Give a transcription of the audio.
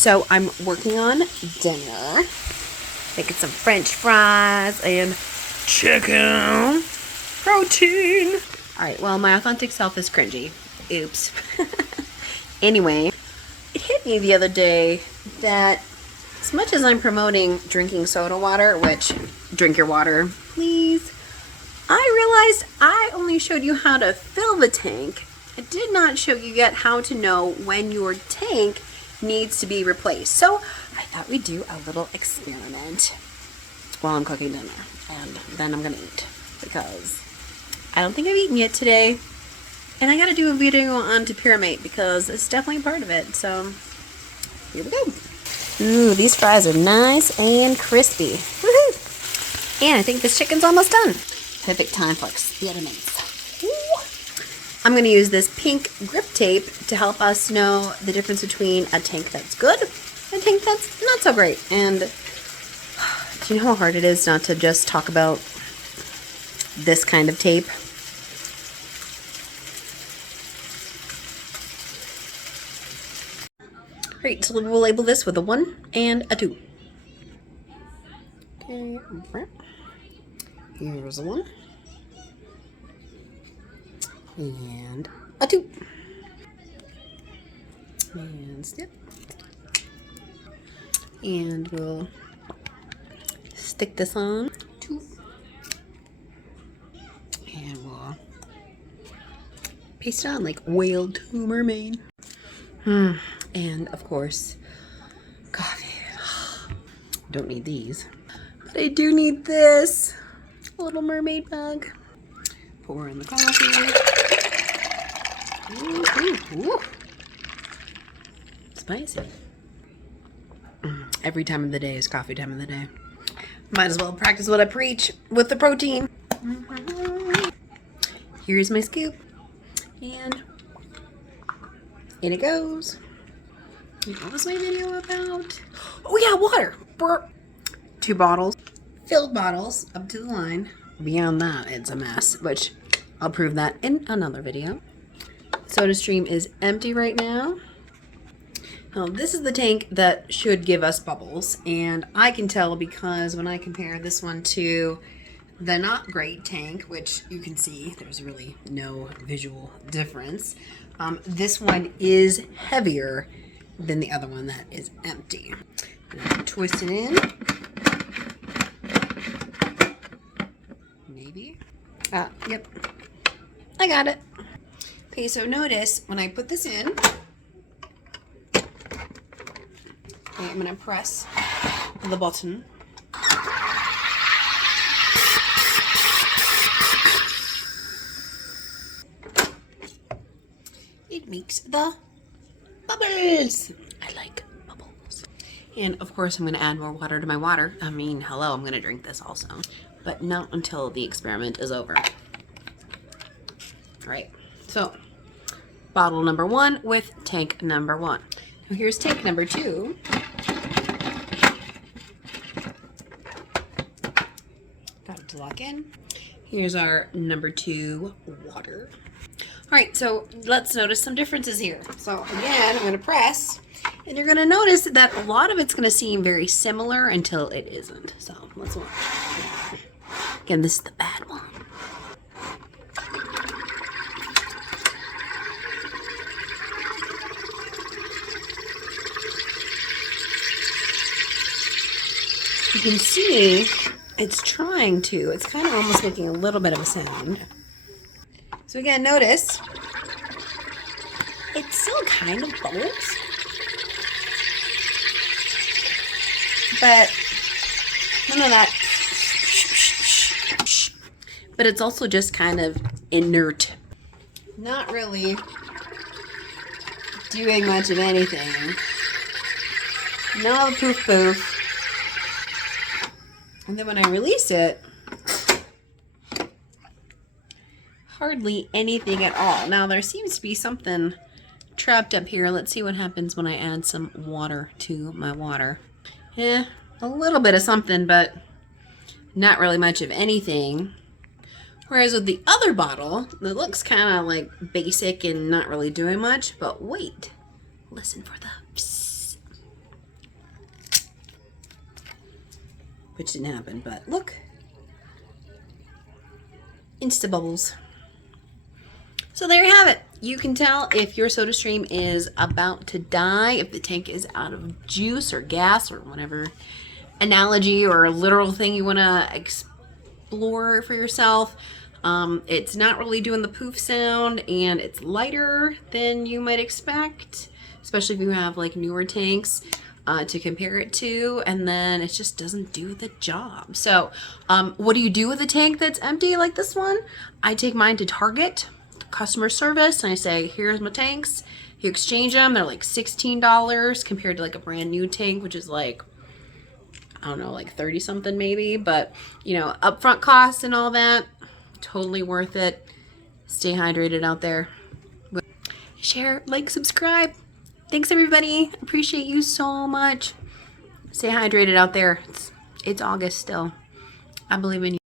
So I'm working on dinner. Making some French fries and chicken protein. Alright, well, my authentic self is cringy. Oops. Anyway, it hit me the other day that as much as I'm promoting drinking soda water, which, drink your water, please, I realized I only showed you how to fill the tank. I did not show you yet how to know when your tank needs to be replaced. So I thought we'd do a little experiment while I'm cooking dinner, and then I'm gonna eat because I don't think I've eaten yet today, and I gotta do a video on Mermaid because it's definitely part of it. So here we go. Ooh, these fries are nice and crispy. Woohoo! And I think this chicken's almost done. Perfect time for experiments. I'm going to use this pink grip tape to help us know the difference between a tank that's good and a tank that's not so great. And do you know how hard it is not to just talk about this kind of tape? Great, so we'll label this with a 1 and a 2. Okay, here's a 1. And a 2. And snip. And we'll stick this on 2. And we'll paste it on like whale to mermaid. And of course, coffee. Don't need these, but I do need this little mermaid mug. Pour in the coffee. Ooh. Spicy. Every time of the day is coffee time of the day. Might as well practice what I preach with the protein. Here's my scoop. And in it goes. What was my video about? Oh yeah, water. 2 bottles. Filled bottles up to the line. Beyond that, it's a mess, which I'll prove that in another video. SodaStream is empty right now. Now, this is the tank that should give us bubbles, and I can tell because when I compare this one to the not great tank, which you can see there's really no visual difference, this one is heavier than the other one that is empty. Twist it in. Maybe. Yep. I got it. Okay, so notice when I put this in, okay, I'm gonna press the button. It makes the bubbles. I like bubbles. And of course I'm gonna add more water to my water. I mean, hello, I'm gonna drink this also, but not until the experiment is over. All right, so bottle number 1 with tank number 1. Now here's tank number 2. Got it to lock in. Here's our number 2 water. All right, so let's notice some differences here. So again, I'm gonna press, and you're gonna notice that a lot of it's gonna seem very similar until it isn't. So let's watch. Again, this is the bad one. You can see it's trying to. It's kind of almost making a little bit of a sound. So again, notice it's still kind of bubbles, but none of that. But it's also just kind of inert. Not really doing much of anything. No poof poof. And then when I release it, hardly anything at all. Now there seems to be something trapped up here. Let's see what happens when I add some water to my water. A little bit of something, but not really much of anything. Whereas with the other bottle, it looks kind of like basic and not really doing much, but wait, listen for the psst. which didn't happen, but look. Insta bubbles. So there you have it. You can tell if your SodaStream is about to die, if the tank is out of juice or gas or whatever analogy or literal thing you want to explore for yourself. It's not really doing the poof sound, and it's lighter than you might expect, especially if you have like newer tanks to compare it to, and then it just doesn't do the job. So what do you do with a tank that's empty like this one? I take mine to Target customer service and I say, here's my tanks. You exchange them. They're like $16 compared to like a brand new tank, which is like, I don't know, like 30 something maybe, but you know, upfront costs and all that, totally worth it. Stay hydrated out there. Share, like, subscribe. Thanks everybody. Appreciate you so much. Stay hydrated out there. It's August still. I believe in you.